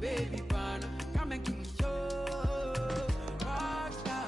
baby pan. Come and give me show. Rockstar.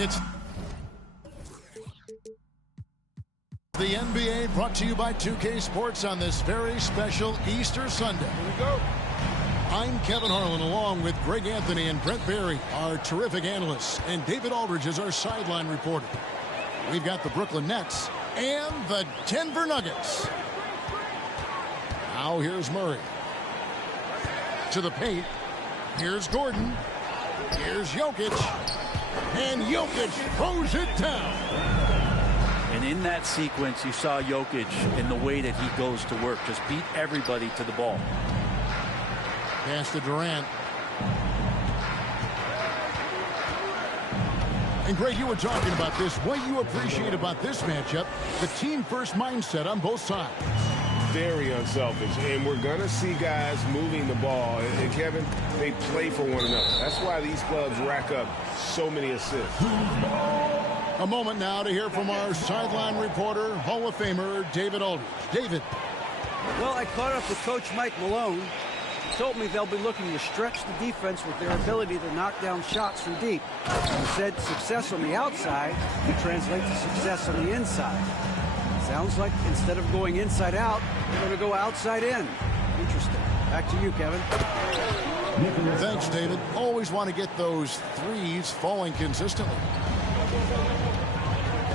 It's the NBA, brought to you by 2K Sports on this very special Easter Sunday. Here we go. I'm Kevin Harlan, along with Greg Anthony and Brent Barry, our terrific analysts, and David Aldridge is our sideline reporter. We've got the Brooklyn Nets and the Denver Nuggets. Now here's Murray. To the paint. Here's Gordon. Here's Jokic. And Jokic throws it down. And in that sequence, you saw Jokic in the way that he goes to work. Just beat everybody to the ball. Pass to Durant. And Greg, you were talking about this. What you appreciate about this matchup, the team-first mindset on both sides. Very unselfish, and we're going to see guys moving the ball. And Kevin, they play for one another. That's why these clubs rack up so many assists. A moment now to hear from our sideline reporter, Hall of Famer David Aldridge. David. Well, I caught up with Coach Mike Malone. He told me they'll be looking to stretch the defense with their ability to knock down shots from deep. He said success on the outside can translate to success on the inside. Sounds like instead of going inside out, they're going to go outside in. Interesting. Back to you, Kevin. Thanks, David. Always want to get those threes falling consistently.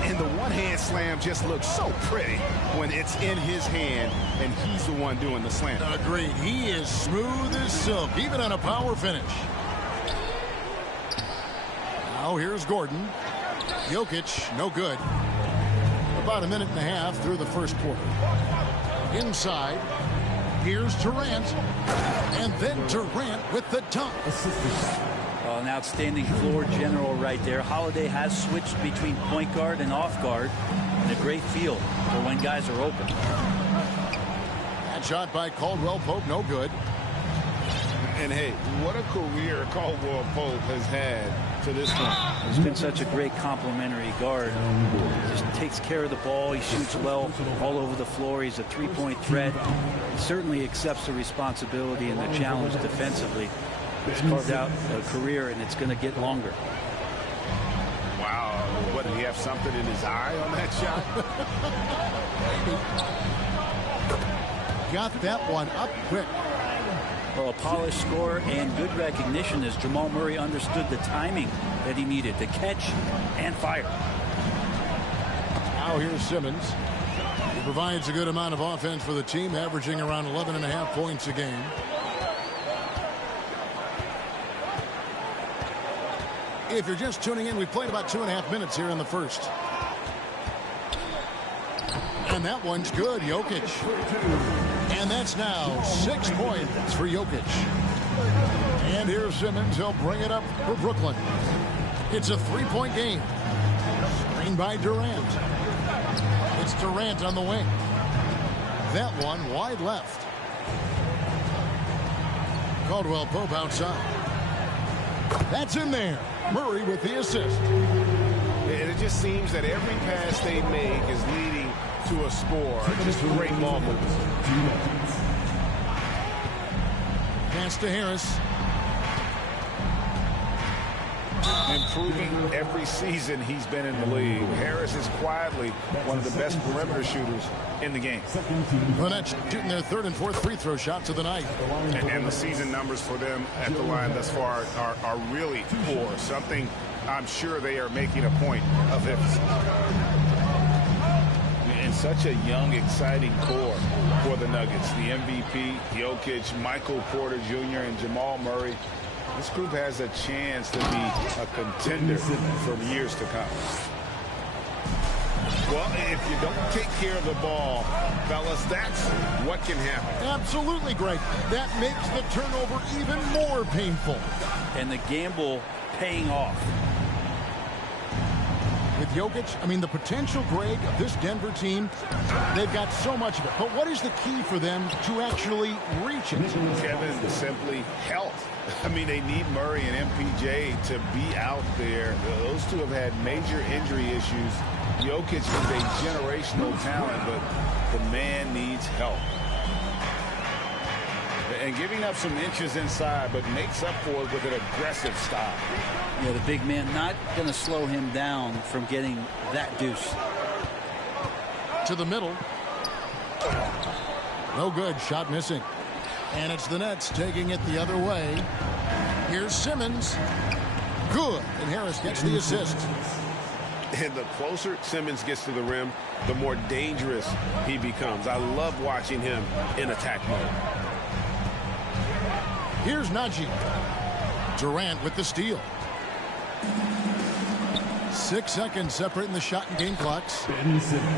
And the one-hand slam just looks so pretty when it's in his hand and he's the one doing the slam. Agreed. He is smooth as silk, even on a power finish. Now here's Gordon. Jokic, no good. About a minute and a half through the first quarter. Inside, here's Durant, and then Durant with the dunk. An outstanding floor general right there. Holiday has switched between point guard and off guard, and a great feel for when guys are open. That shot by Caldwell Pope, no good. And hey, what a career Caldwell Pope has had to this point. He's been such a great complimentary guard. Just takes care of the ball. He shoots well all over the floor. He's a three-point threat. He certainly accepts the responsibility and the challenge defensively. He's carved out a career, and it's going to get longer. Wow. What, did he have something in his eye on that shot? Got that one up quick. Well, a polished score and good recognition as Jamal Murray understood the timing that he needed to catch and fire. Now here's Simmons. He provides a good amount of offense for the team, averaging around 11.5 points a game. If you're just tuning in, we've played about 2.5 minutes here in the first. And that one's good, Jokic. And that's now 6 points for Jokic. And here's Simmons. He'll bring it up for Brooklyn. It's a 3-point game. Screened by Durant. It's Durant on the wing. That one wide left. Caldwell Pope outside. That's in there. Murray with the assist. And it just seems that every pass they make is leading to a score. Just great ball movement. Pass to Harris. Improving every season he's been in the league. Harris is quietly one of the best perimeter shooters in the game. The Nets shooting their third and fourth free throw shots of the night. And the season numbers for them at the line thus far are really poor. Something I'm sure they are making a point of emphasis. And such a young, exciting core for the Nuggets. The MVP, Jokic, Michael Porter Jr., and Jamal Murray. This group has a chance to be a contender for years to come. Well, if you don't take care of the ball, fellas, that's what can happen. Absolutely, Greg. That makes the turnover even more painful. And the gamble paying off. With Jokic, I mean, the potential, Greg, of this Denver team, they've got so much of it. But what is the key for them to actually reach it? Kevin, simply health. I mean, they need Murray and MPJ to be out there. Those two have had major injury issues. Jokic is a generational talent, but the man needs help. And giving up some inches inside, but makes up for it with an aggressive style. Yeah, the big man not going to slow him down from getting that deuce. To the middle. No good. Shot missing. And it's the Nets taking it the other way. Here's Simmons. Good. And Harris gets the assist. And the closer Simmons gets to the rim, the more dangerous he becomes. I love watching him in attack mode. Here's Najee. Durant with the steal. 6 seconds separating the shot and game clocks.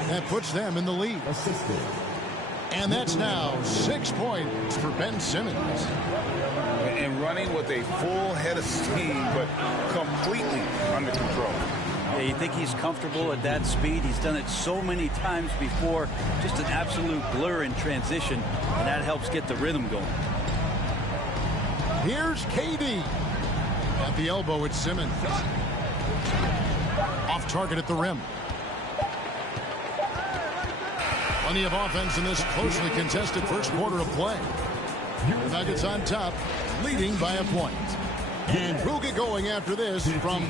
That puts them in the lead. And that's now 6 points for Ben Simmons. And running with a full head of steam, but completely under control. Yeah, you think he's comfortable at that speed? He's done it so many times before. Just an absolute blur in transition, and that helps get the rhythm going. Here's KD. At the elbow, it's Simmons. Off target at the rim. Plenty of offense in this closely contested first quarter of play. The Nuggets on top, leading by a point. And we'll get going after this from...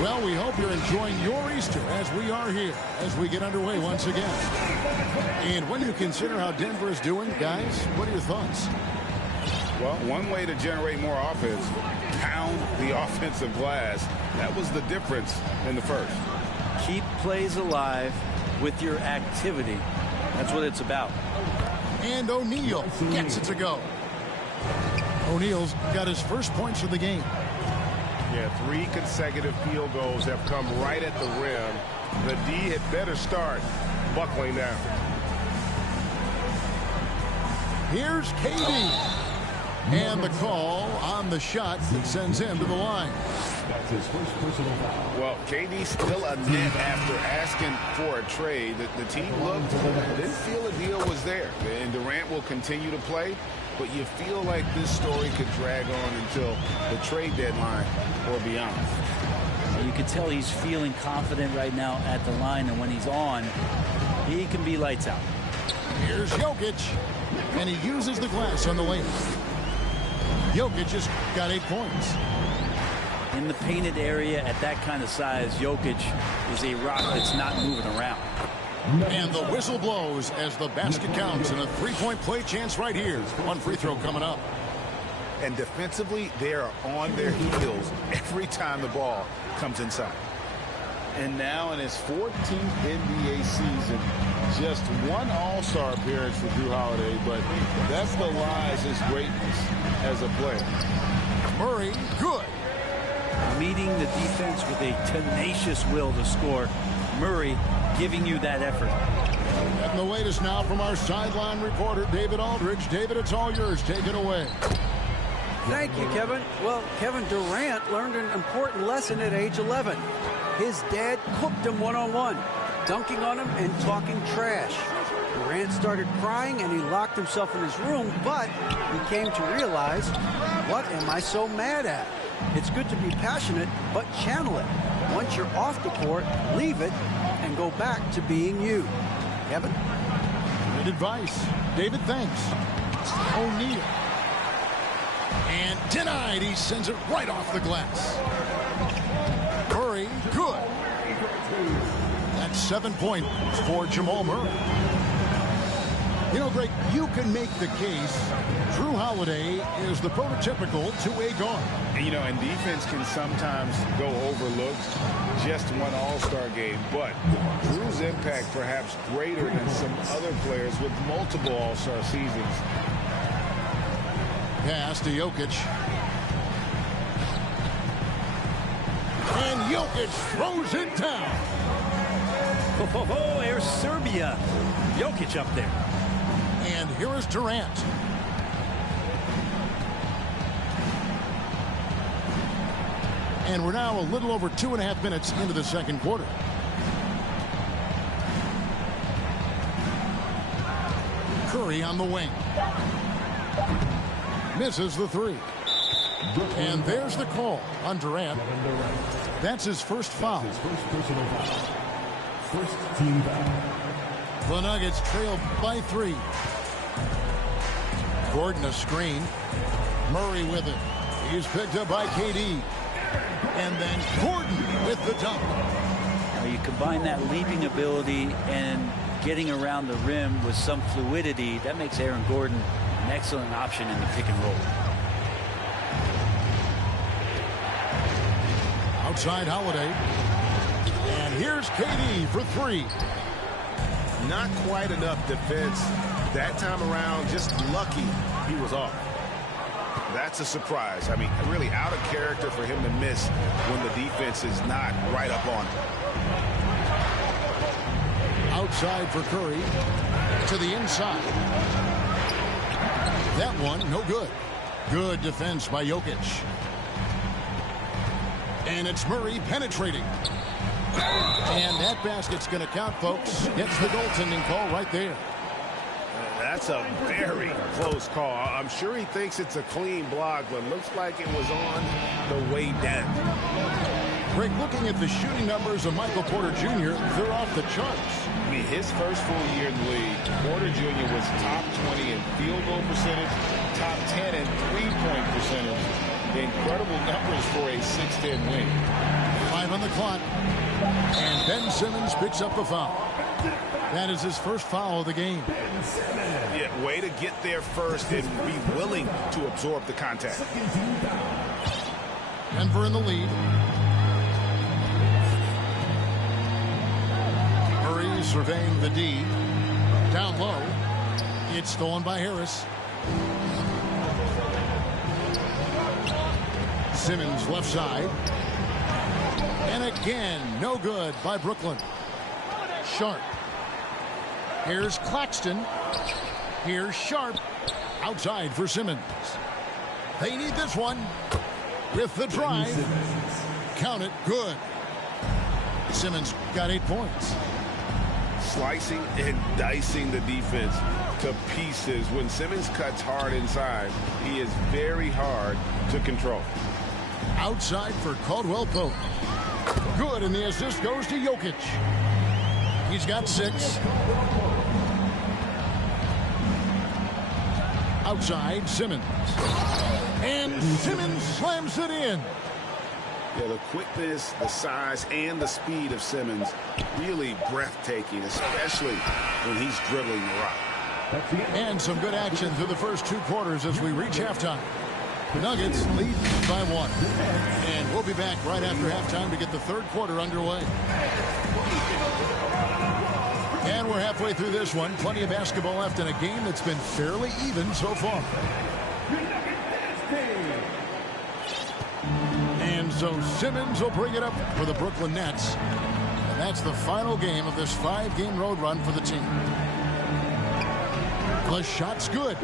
Well, we hope you're enjoying your Easter as we are here, as we get underway once again. And when you consider how Denver is doing, guys, what are your thoughts? Well, one way to generate more offense, pound the offensive glass. That was the difference in the first. Keep plays alive with your activity. That's what it's about. And O'Neal gets it to go. O'Neal's got his first points of the game. Yeah, 3 consecutive field goals have come right at the rim. The D had better start buckling down. Here's KD. And the call on the shot that sends him to the line. That's his first personal foul. Well, KD still a net after asking for a trade. The team didn't feel a deal was there. And Durant will continue to play. But you feel like this story could drag on until the trade deadline or beyond. You can tell he's feeling confident right now at the line, and when he's on, he can be lights out. Here's Jokic, and he uses the glass on the lane. Jokic has got 8 points. In the painted area at that kind of size, Jokic is a rock that's not moving around. And the whistle blows as the basket counts, and a three-point play chance right here. One free throw coming up. And defensively, they are on their heels every time the ball comes inside. And now in his 14th NBA season, just one All-Star appearance for Jrue Holiday, but that's belies his greatness as a player. Murray, good. Meeting the defense with a tenacious will to score. Murray giving you that effort. And the latest now from our sideline reporter, David Aldridge. David, it's all yours. Take it away. Thank you, Kevin. Well, Kevin Durant learned an important lesson at age 11. His dad cooked him one-on-one, dunking on him and talking trash. Durant's started crying and he locked himself in his room, but he came to realize, what am I so mad at? It's good to be passionate, but channel it. Once you're off the court, leave it and go back to being you. Kevin? Good advice. David, thanks. O'Neal. And denied. He sends it right off the glass. Murray, good. That's 7 points for Jamal Murray. You know, Greg, you can make the case Jrue Holiday is the prototypical two-way guard. And, you know, and defense can sometimes go overlooked. Just one all-star game, but Jrue's impact perhaps greater than some other players with multiple all-star seasons. Pass to Jokic. And Jokic throws it down. Oh, here's Serbia. Jokic up there. And here is Durant. And we're now a little over 2.5 minutes into the second quarter. Curry on the wing. Misses the three. And there's the call on Durant. That's his first foul. His first personal foul. First team foul. The Nuggets trail by 3. Gordon a screen. Murray with it. He's picked up by KD. And then Gordon with the dunk. Now you combine that leaping ability and getting around the rim with some fluidity. That makes Aaron Gordon an excellent option in the pick and roll. Outside Holiday. And here's KD for 3. Not quite enough defense that time around. Just lucky he was off. That's a surprise. I mean, really out of character for him to miss when the defense is not right up on him. Outside for Curry. To the inside. That one, no good. Good defense by Jokic. And it's Murray penetrating. And that basket's going to count, folks. Gets the goaltending call right there. That's a very close call. I'm sure he thinks it's a clean block, but looks like it was on the way down. Greg, looking at the shooting numbers of Michael Porter Jr., they're off the charts. I mean, his first full year in the league, Porter Jr. was top 20 in field goal percentage, top 10 in three-point percentage. Incredible numbers for a 6-10 win. 5 on the clock. And Ben Simmons picks up the foul. That is his first foul of the game. Yeah, way to get there first and be willing to absorb the contact. Denver in the lead. Murray surveying the D. Down low. It's stolen by Harris. Simmons left side. And again, no good by Brooklyn. Sharp. Here's Claxton. Here's Sharp. Outside for Simmons. They need this one. With the drive. Count it. Good. Simmons got 8 points. Slicing and dicing the defense to pieces. When Simmons cuts hard inside, he is very hard to control. Outside for Caldwell Pope. Good, and the assist goes to Jokic. He's got 6. Outside, Simmons. And Simmons slams it in. Yeah, the quickness, the size, and the speed of Simmons really breathtaking, especially when he's dribbling the rock. And some good action through the first 2 quarters as we reach halftime. Nuggets lead by 1. And we'll be back right after halftime to get the third quarter underway. And we're halfway through this one. Plenty of basketball left in a game that's been fairly even so far. And so Simmons will bring it up for the Brooklyn Nets. And that's the final game of this 5-game road run for the team. The shot's good.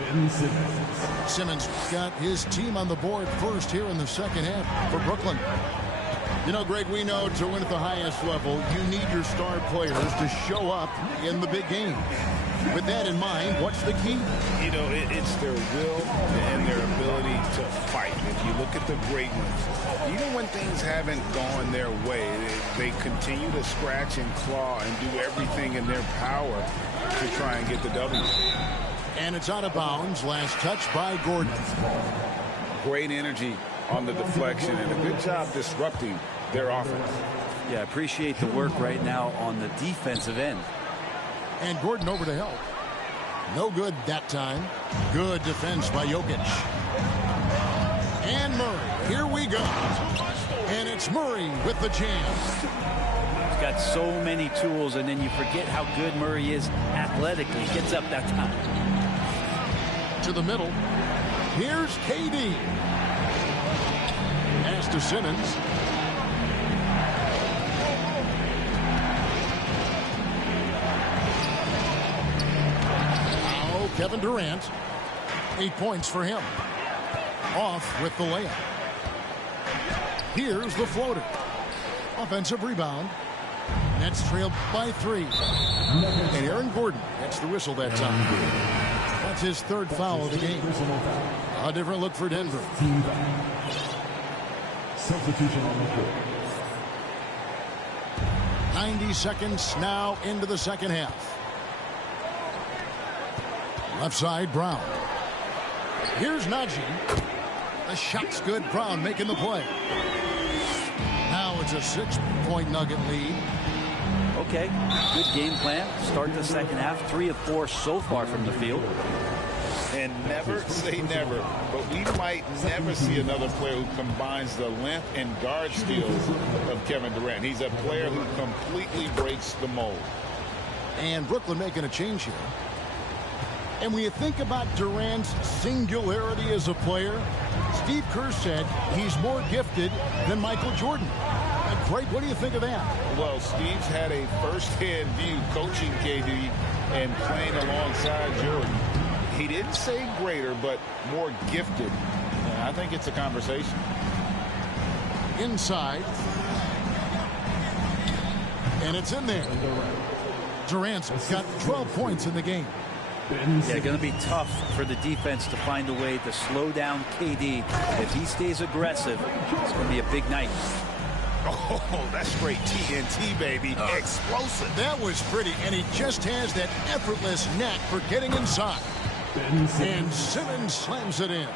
Simmons got his team on the board first here in the second half for Brooklyn. You know, Greg, we know to win at the highest level, you need your star players to show up in the big game. With that in mind, what's the key? You know, it's their will and their ability to fight. If you look at the great ones, even when things haven't gone their way, they continue to scratch and claw and do everything in their power to try and get the W. And it's out of bounds. Last touch by Gordon. Great energy on the deflection and a good job disrupting their offense. Yeah, appreciate the work right now on the defensive end. And Gordon over to help. No good that time. Good defense by Jokic. And Murray. Here we go. And it's Murray with the jam. He's got so many tools, and then you forget how good Murray is athletically. Gets up that time. To the middle. Here's KD. Pass to Simmons. Now Kevin Durant. 8 points for him. Off with the layup. Here's the floater. Offensive rebound. Nets trailed by 3. And Aaron Gordon gets the whistle that time. That's his 3rd foul of the game. A different look for Denver. Substitution on the court. 90 seconds now into the second half. Left side, Brown. Here's Najee. The shot's good. Brown making the play. Now it's a 6-point Nugget lead. Okay, good game plan. Start the second half. 3 of 4 so far from the field. And never say never, but we might never see another player who combines the length and guard skills of Kevin Durant. He's a player who completely breaks the mold. And Brooklyn making a change here. And when you think about Durant's singularity as a player, Steve Kerr said he's more gifted than Michael Jordan. Greg, what do you think of that? Well, Steve's had a first-hand view coaching KD and playing alongside Jordan. He didn't say greater, but more gifted. I think it's a conversation. Inside. And it's in there. Durant's got 12 points in the game. Yeah, going to be tough for the defense to find a way to slow down KD. If he stays aggressive, it's going to be a big night. Oh, that's straight TNT, baby. Explosive. That was pretty, and he just has that effortless knack for getting inside. And Simmons slams it in.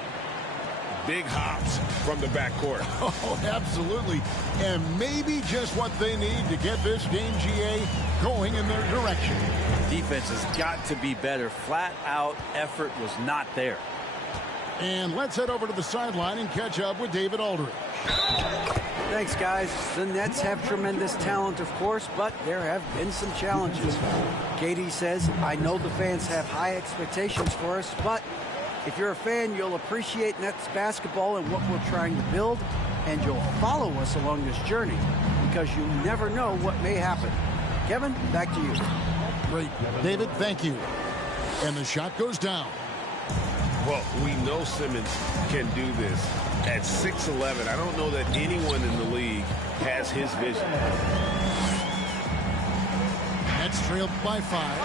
Big hops from the backcourt. Oh, absolutely. And maybe just what they need to get this game, GA, going in their direction. Defense has got to be better. Flat out effort was not there. And let's head over to the sideline and catch up with David Aldridge. Thanks, guys. The Nets have tremendous talent, of course, but there have been some challenges. KD says, I know the fans have high expectations for us, but if you're a fan, you'll appreciate Nets basketball and what we're trying to build, and you'll follow us along this journey because you never know what may happen. Kevin, back to you. Great. David, thank you. And the shot goes down. Well, we know Simmons can do this. At 6'11", I don't know that anyone in the league has his vision. Nets trailed by 5.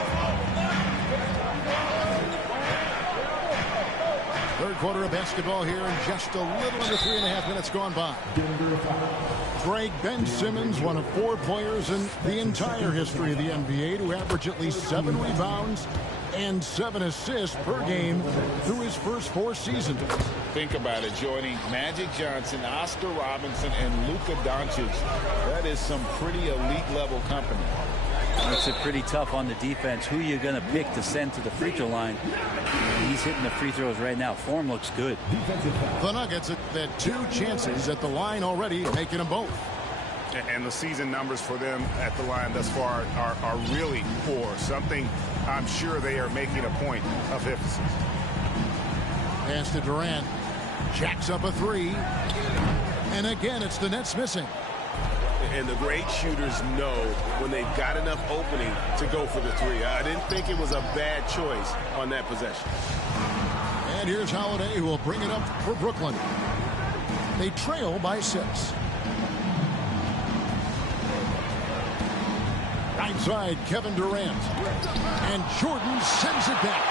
Third quarter of basketball here, and just a little under 3.5 minutes gone by. Greg, Ben Simmons, one of 4 players in the entire history of the NBA to average at least 7 rebounds and 7 assists per game through his first 4 seasons. Think about it, joining Magic Johnson, Oscar Robinson, and Luka Doncic. That is some pretty elite-level company. Makes it pretty tough on the defense. Who you're going to pick to send to the free throw line? He's hitting the free throws right now. Form looks good. The Nuggets had 2 chances at the line already, making them both. And the season numbers for them at the line thus far are really poor. Something I'm sure they are making a point of emphasis. Pass to Durant. Jacks up a 3. And again, it's the Nets missing. And the great shooters know when they've got enough opening to go for the 3. I didn't think it was a bad choice on that possession. And here's Holiday, who will bring it up for Brooklyn. They trail by 6. Right side, Kevin Durant. And Jordan sends it back.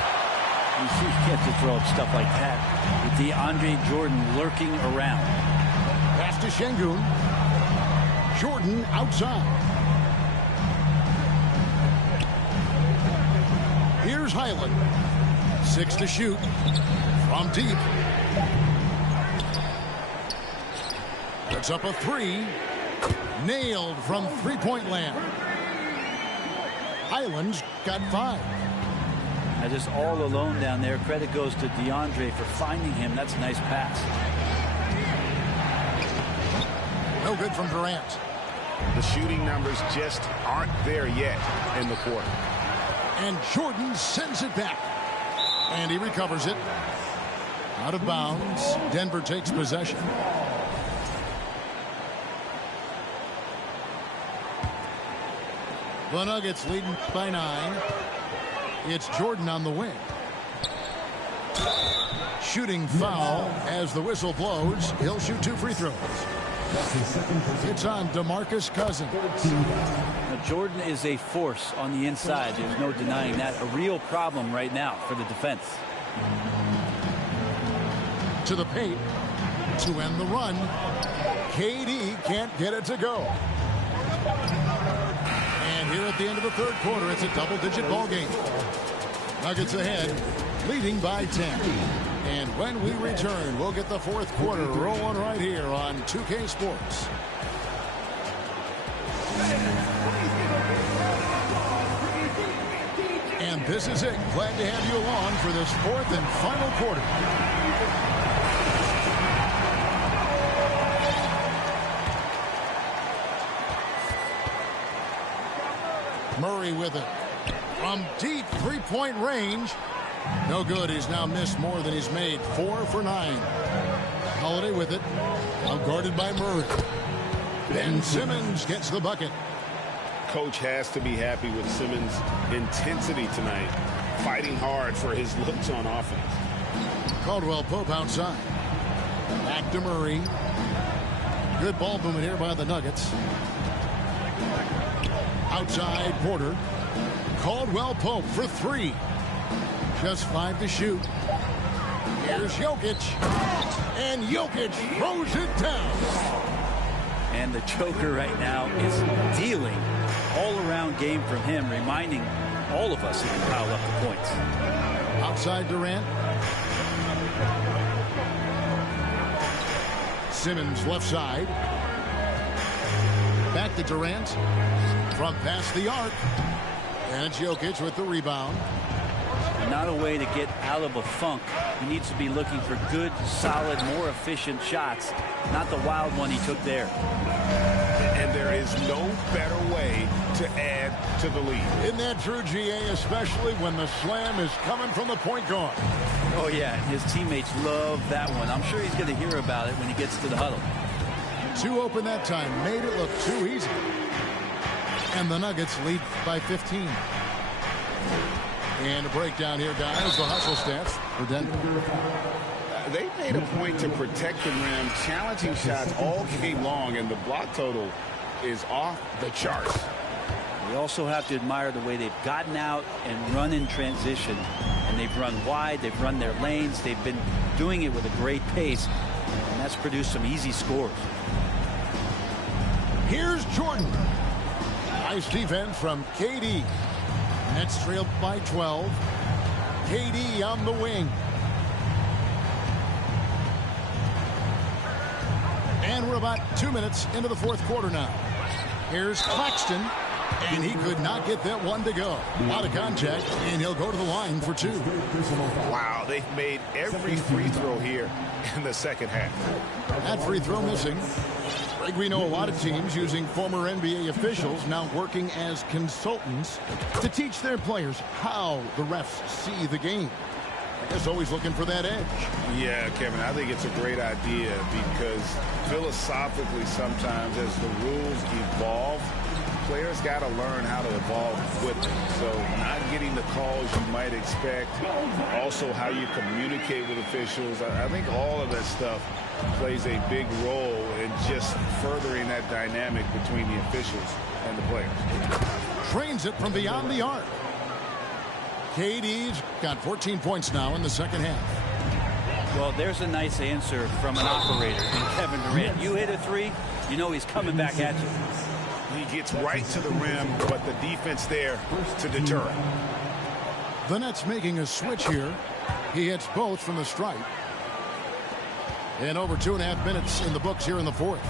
You see, you have to throw up stuff like that with DeAndre Jordan lurking around. Pass to Şengün. Jordan outside. Here's Highland. 6 to shoot. From deep. Puts up a 3. Nailed from three-point land. Highland's got 5. Now just all alone down there. Credit goes to DeAndre for finding him. That's a nice pass. No good from Durant. The shooting numbers just aren't there yet in the quarter. And Jordan sends it back. And he recovers it. Out of bounds. Denver takes possession. The Nuggets leading by 9. It's Jordan on the wing. Shooting foul as the whistle blows. He'll shoot 2 free throws. It's on DeMarcus Cousins. Now, Jordan is a force on the inside. There's no denying that. A real problem right now for the defense. To the paint to end the run. KD can't get it to go. And here at the end of the third quarter, it's a double-digit ball game. Nuggets ahead, leading by 10. And when we return, we'll get the fourth quarter rolling right here on 2K Sports. And this is it. Glad to have you along for this fourth and final quarter. Murray with it. From deep three-point range. No good. He's now missed more than he's made. 4 for 9. Holiday with it. Now guarded by Murray. Ben Simmons gets the bucket. Coach has to be happy with Simmons' intensity tonight, fighting hard for his looks on offense. Caldwell Pope outside. Back to Murray. Good ball movement here by the Nuggets. Outside Porter. Caldwell Pope for 3. Just 5 to shoot. Here's Jokic. And Jokic throws it down. And the choker right now is dealing. All-around game from him, reminding all of us he can pile up the points. Outside Durant. Simmons left side. Back to Durant. From past the arc. And it's Jokic with the rebound. Not a way to get out of a funk. He needs to be looking for good, solid, more efficient shots. Not the wild one he took there. And there is no better way to add to the lead. Isn't that true, GA, especially when the slam is coming from the point guard? Oh, yeah. His teammates love that one. I'm sure he's going to hear about it when he gets to the huddle. 2 open that time. Made it look too easy. And the Nuggets lead by 15. And a breakdown here, guys. The hustle stats for Denver. They made a point to protect the rim, challenging shots all game long, and the block total is off the charts. We also have to admire the way they've gotten out and run in transition. And they've run wide, they've run their lanes, they've been doing it with a great pace, and that's produced some easy scores. Here's Jordan. Nice defense from KD. Nets trailed by 12. KD on the wing. And we're about 2 minutes into the fourth quarter now. Here's Claxton. And he could not get that one to go. Out of contact, and he'll go to the line for 2. Wow, they've made every free throw here in the second half. That free throw missing. Greg, we know a lot of teams using former NBA officials now working as consultants to teach their players how the refs see the game. I guess always looking for that edge. Yeah, Kevin, I think it's a great idea because philosophically sometimes as the rules evolve, players got to learn how to evolve with them. So not getting the calls you might expect, also how you communicate with officials. I think all of that stuff plays a big role in just furthering that dynamic between the officials and the players. Trains it from beyond the arc. KD's got 14 points now in the second half. Well, there's a nice answer from an operator in Kevin Durant. You hit a three, you know he's coming back at you. He gets right to the rim, but the defense there to deter him. The Nets making a switch here. He hits both from the stripe. And over 2.5 minutes in the books here in the fourth.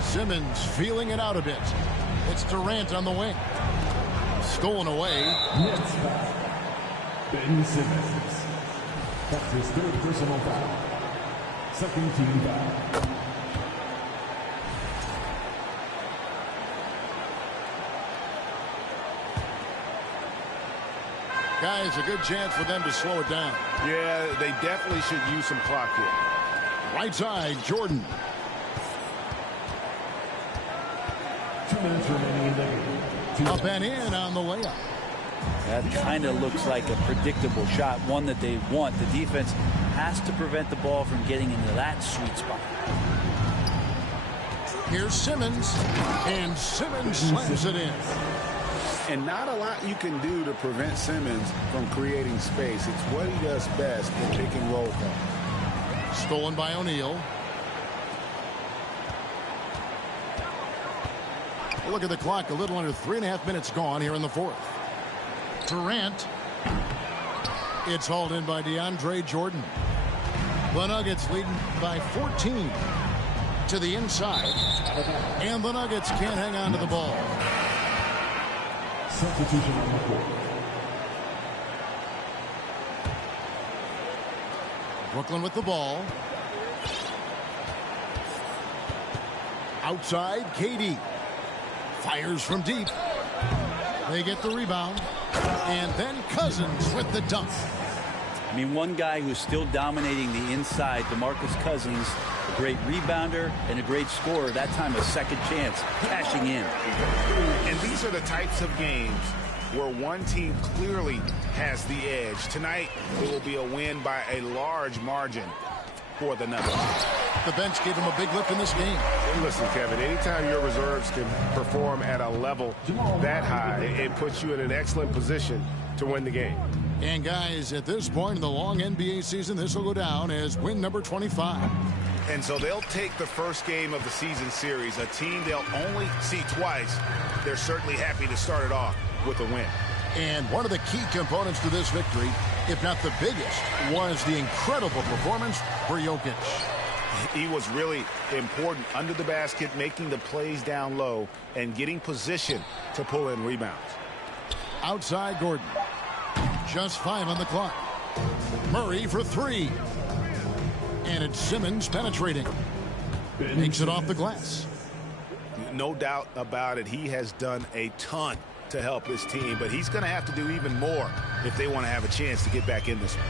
Simmons feeling it out a bit. It's Durant on the wing. Stolen away. Nets foul. Ben Simmons. That's his third personal foul. Second team foul. Guys, a good chance for them to slow it down. Yeah, they definitely should use some clock here. Right side, Jordan. 2 minutes remaining in the game. Up and in on the layup. That kind of looks like a predictable shot, one that they want. The defense has to prevent the ball from getting into that sweet spot. Here's Simmons, and Simmons slams it in. And not a lot you can do to prevent Simmons from creating space. It's what he does best in pick and roll play. Stolen by O'Neal. Look at the clock. A little under 3.5 minutes gone here in the fourth. Durant. It's hauled in by DeAndre Jordan. The Nuggets leading by 14 to the inside. And the Nuggets can't hang on to the ball. Substitution on the court. Brooklyn with the ball. Outside, KD. Fires from deep. They get the rebound. And then Cousins with the dunk. I mean, one guy who's still dominating the inside, DeMarcus Cousins, a great rebounder and a great scorer. That time a second chance, cashing in. And these are the types of games where one team clearly has the edge. Tonight, it will be a win by a large margin for the Nuggets. The bench gave him a big lift in this game. Listen, Kevin, anytime your reserves can perform at a level that high, it puts you in an excellent position to win the game. And guys, at this point in the long NBA season, this will go down as win number 25. And so they'll take the first game of the season series, a team they'll only see twice. They're certainly happy to start it off with a win. And one of the key components to this victory, if not the biggest, was the incredible performance for Jokic. He was really important under the basket, making the plays down low and getting position to pull in rebounds. Outside Gordon. Just 5 on the clock. Murray for 3. And it's Simmons penetrating. Makes it off the glass. No doubt about it. He has done a ton to help his team, but he's going to have to do even more if they want to have a chance to get back in this one.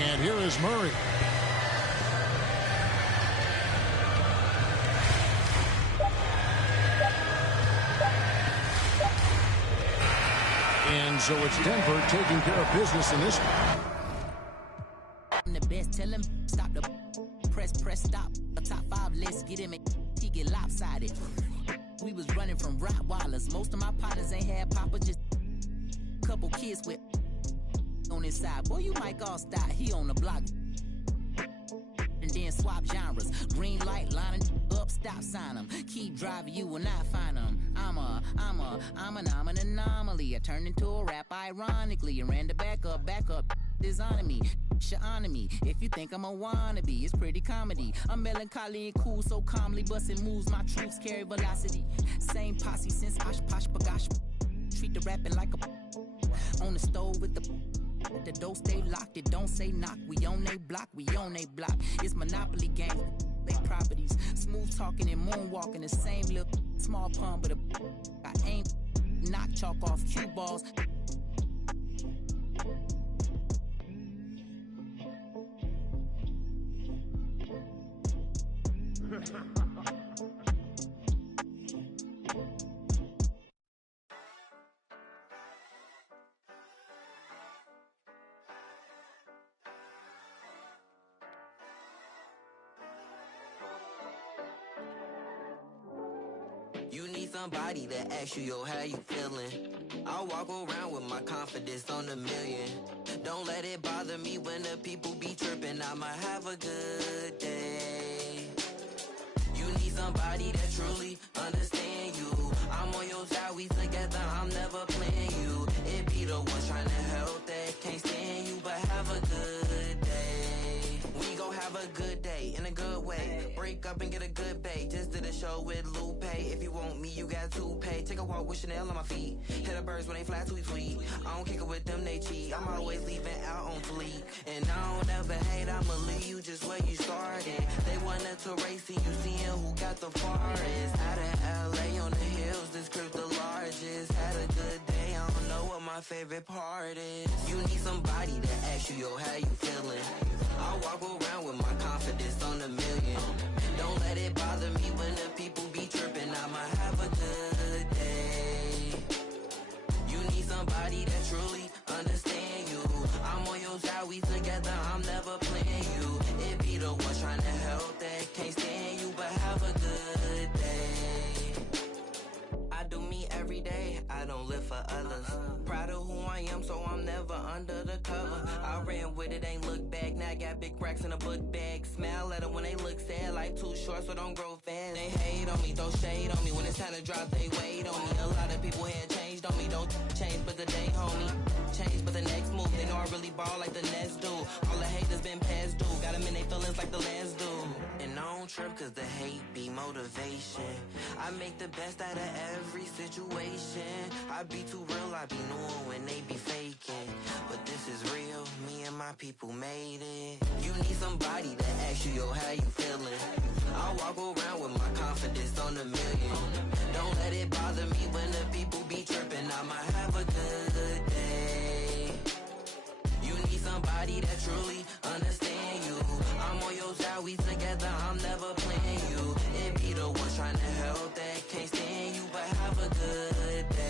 And here is Murray. And so it's Denver taking care of business in this one. The best, tell him stop the press, stop. A top 5 list, get him, he get lopsided. We was running from Rottweilers. Most of my partners ain't had papa, just couple kids with on his side. Boy, you Mike Allstott, he on the block. And then swap genres. Green light, lining up, stop sign him. Keep driving, you will not find him. I'm an anomaly. I turned into a rap ironically and ran the back up. Is on me, honor me. If you think I'm a wannabe, it's pretty comedy. I'm melancholy and cool, so calmly busting moves. My troops carry velocity. Same posse since Osh Posh Bagosh. Treat the rapping like a on the stove with the door stay locked. It don't say knock. We on they block. It's Monopoly game. They properties. Smooth talking and moonwalking. The same little small pun, but I ain't knock chalk off cue balls. need somebody to ask you, yo, how you feeling? I walk around with my confidence on a million. Don't let it bother me when the people be tripping. I'ma have a good day. You need somebody that truly understand you. I'm on your side, we together, I'm never playing you. It be the ones trying to help that can't stand you, but have a good day. We gon' have a good day in a good way. Break up and get a good pay. Just did a show with Lupe. If you want me, you got to pay. Take a walk with Chanel on my feet. Hit the birds when they fly tweet tweet. I don't kick it with them, they cheat. I'm always leaving out on fleek. And I don't ever hate, I'ma leave you just where you started. They wanted to race and you seeing who got the farthest. Out of LA on the hills, this crib the largest. Had a good day, I don't know what my favorite part is. You need somebody to ask you, yo, how you feeling? I walk around with my confidence on a million. Don't let it bother me when the people be tripping. I'ma have a good day. You need somebody that truly understand you. I'm on your side, we together, I'm never playing you. It be the ones trying to help that can't stand you, but have a good day. I do me every day, I don't live for others. Proud of who I am, so I'm never under the cover. I ran with it, ain't look back, now I got big racks in a book bag. Smile at them when they look sad, life too short, so don't grow fast. They hate on me, throw shade on me, when it's time to drop, they wait on me. A lot of people had changed on me, don't change but the day, homie. Change but the next move, they know I really ball like the Nets do. All the haters been past due, got them in their feelings like the last do. And I don't trip cause the hate be motivation. I make the best out of every situation. I be too real, I be knowing when they be faking. But this is real, me and my people made it. You need somebody to ask you, yo, how you feeling? I walk around with my confidence on a million. Don't let it bother me when the people be tripping. I'ma have a good day. You need somebody that truly understand you. I'm on your side, we together, I'm never playing you. It be the ones trying to help that can't stand you, but have a good day.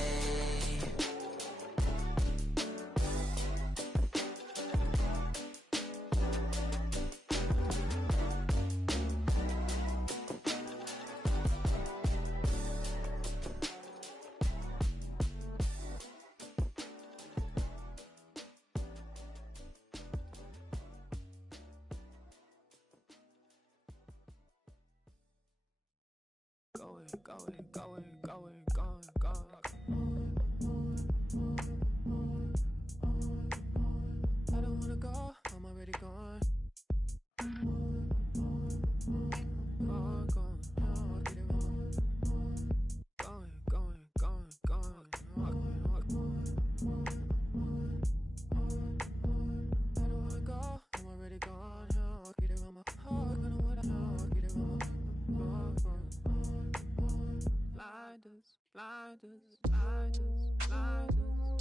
I don't wanna go, I'm already gone. Gone, I'll get it wrong. Going. I don't wanna go, I'm already gone. I'll get it wrong. I'll get it wrong. Blinders,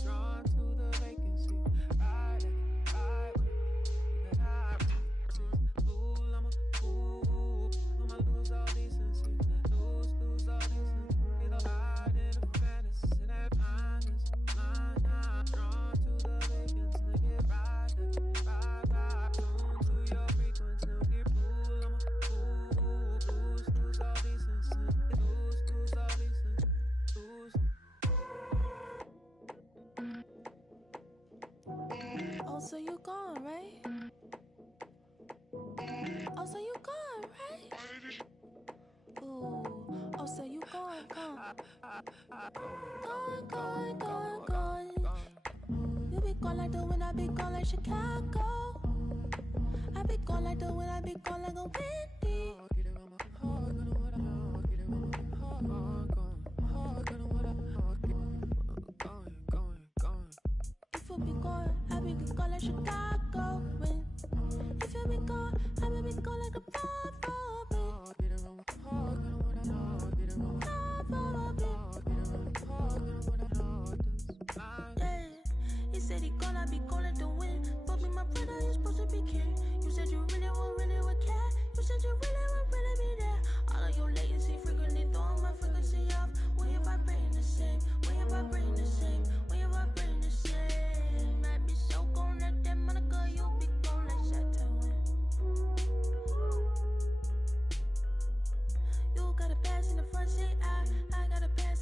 drawn to the vacancy. Ride with it, fool, I'm a fool. I'ma lose all decency, lose all decency. Either ride in a fantasy, that blinders, drawn to the vacancy. Nigga, ride, tune to your frequency. Nigga, fool, I'm a fool. Lose all decency, lose all decency, lose. Oh, so you gone, right? Oh, so you gone, right? Ooh, oh, so you gone. Gone. You be gone like the wind, I be gone like Chicago. I be gone like the wind, I be gone like a windy. If you be gone, I be gone like Chicago. If you be gone, I be gone like a Bravo. Yeah, he said he gone, I be gone like the wind. But me, my brother, you supposed to be king. You said you really would care. You said you really be there. All of your latency frequently throwing my frequency off. When you vibrating the same, when you vibrating the same, when you vibrating the same. I be so gone like that Monica, you be gone like Saturn. You got a pass in the front seat, I got a pass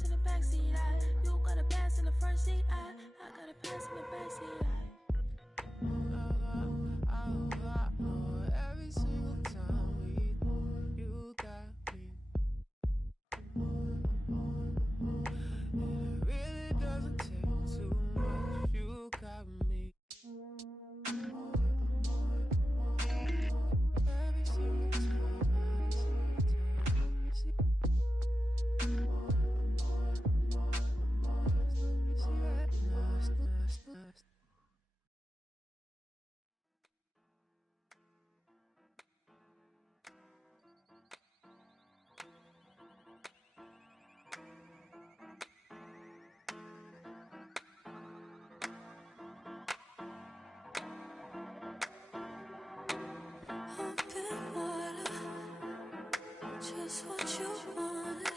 just what you want.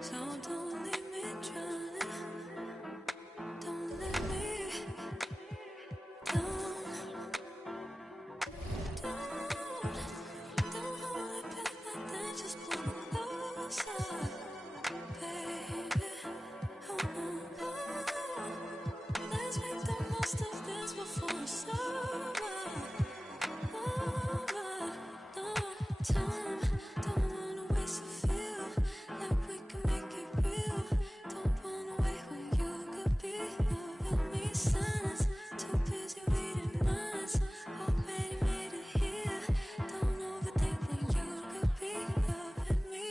So don't leave me drowning. Don't let me down. Don't hold it back like that. Just pull me closer, baby. Let's make the most of this before it's over. Time, don't wanna waste a feel like we can make it real. Don't wanna wait when you could be loving me. Signs, too busy reading minds. Already made it here. Don't overthink when you could be loving me.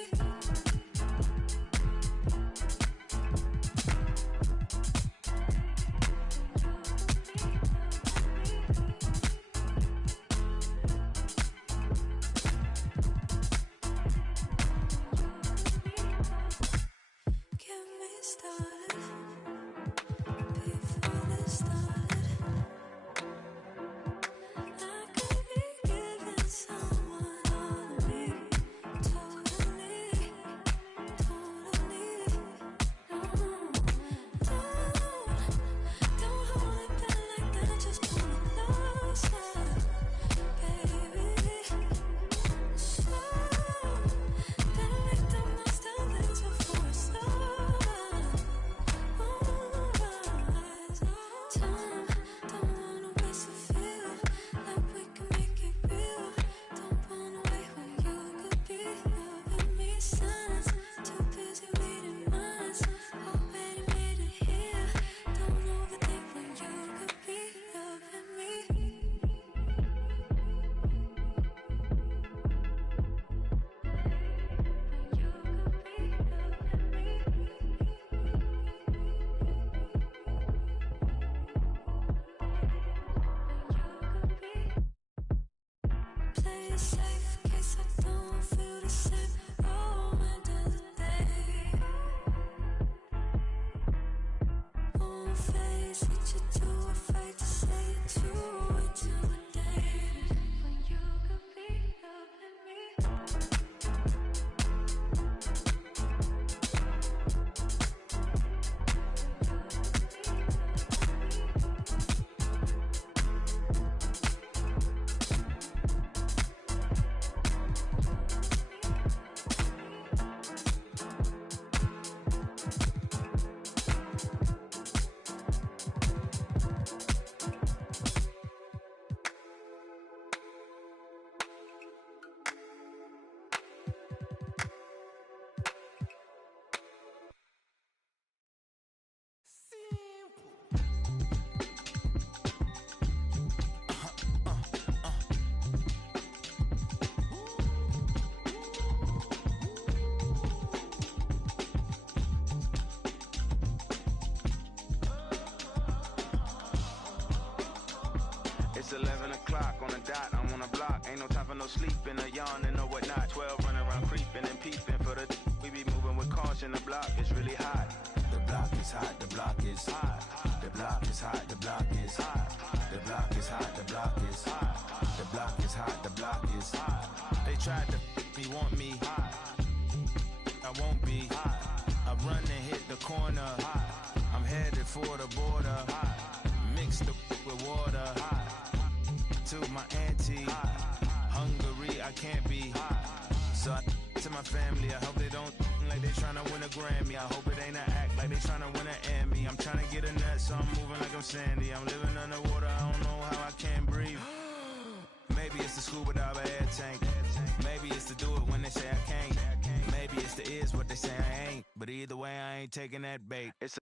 Get me started before this started. I could be giving someone all of me, totally. Don't hold it back like that. Just pull me closer, baby. So better make the most of this before it's over. Time, don't wanna waste a feel like we can make it real. Don't wanna wait when you could be loving me. Signs, too busy reading minds. Already made it here. Don't overthink when you could be loving me. Play it safe in case I don't feel the same. Oh, end of the day. Won't face what you're too afraid to say it, too intimidated. When you could be loving me. It's 11 o'clock on the dot, I'm on a block. Ain't no time for no sleeping, or yawning, or whatnot. 12 running around creeping and peeping for the we be moving with caution. The block is really hot. The block is hot, the block is hot. The block is hot, the block is hot. The block is hot, the block is hot. The block is hot, the block is hot. They tried to me, want me hot. I won't be hot. I run and hit the corner hot. I'm headed for the border hot. Mix the with water hot. To my auntie hot. Hungary, I can't be hot. So I to my family, I hope they don't like they tryna win a Grammy. I hope it ain't an act like they tryna win an Emmy. I'm tryna get a nut, so I'm moving like I'm Sandy. I'm living underwater, I don't know how I can't breathe. Maybe it's the scuba dive air tank. Maybe it's to do it when they say I can't. Maybe it's the is what they say I ain't. But either way, I ain't taking that bait. It's